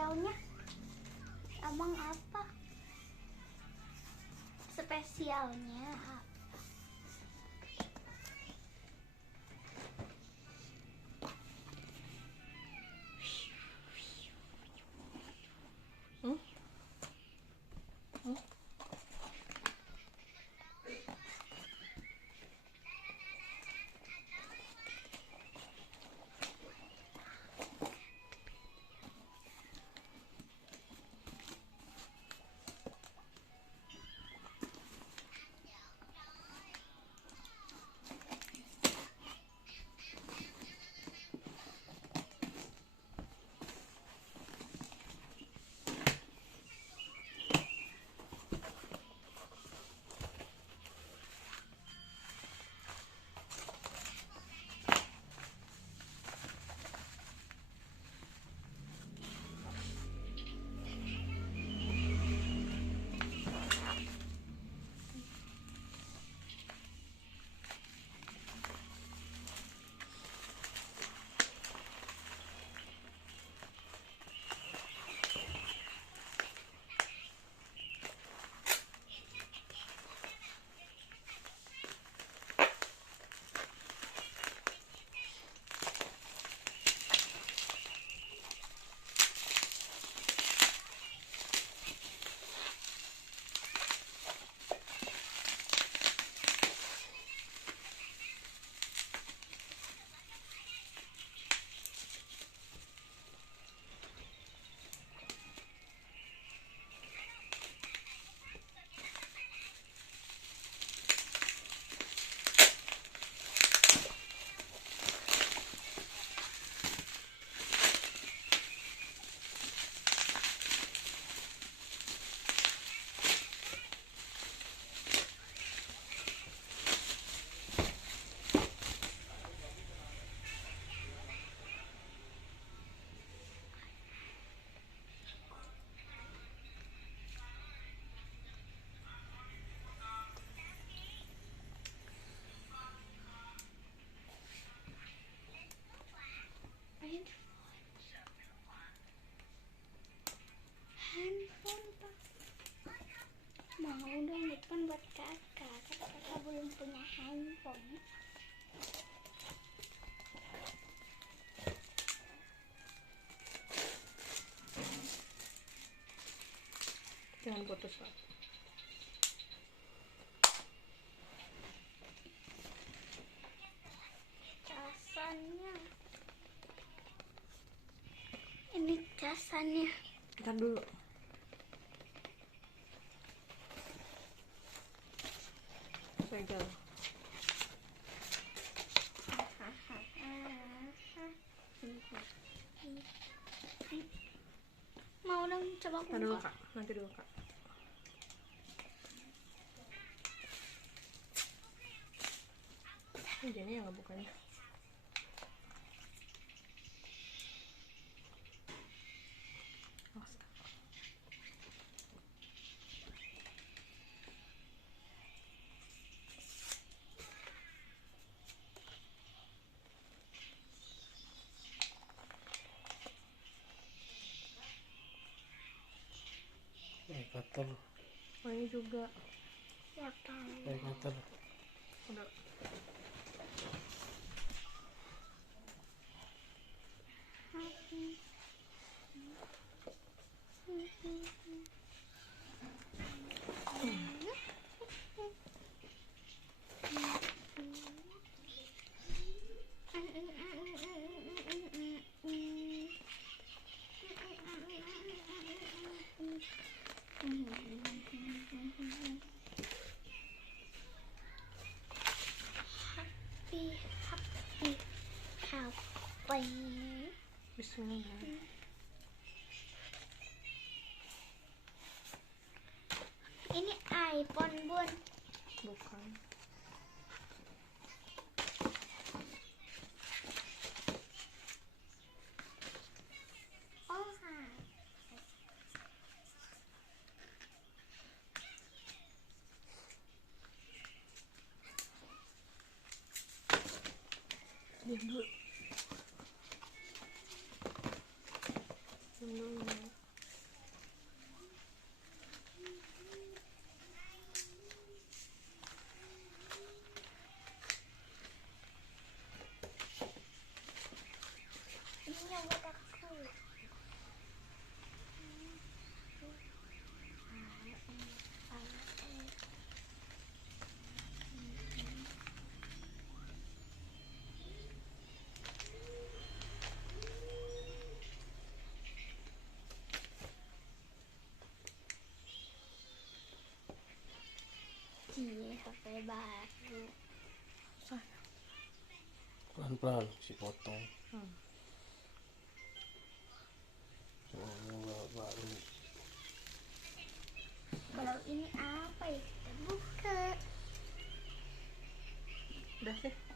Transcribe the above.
spesialnya? Abang apa? Spesialnya apa? Handphone Pak. Mau dong depan buat kakak. Kakak belum punya handphone. Jangan putus Pak. Casannya. Ini casannya. Ntar dulu. Segel. Mau dong coba Ntar dulu buka. Kak, nanti dulu Kak. Ini Jenny yang ngebukanya. Kotor. Oh ini juga. Kotor. Udah. Happy. Bismillah. Ini iPhone Bun. Bukan. Oh, Diam dulu. Diam dulu. HP baru. Sayang. Pelan-pelan si potong. Hmm. Semuanya baru. Kalau ini apa ya? Kita buka. Udah sih.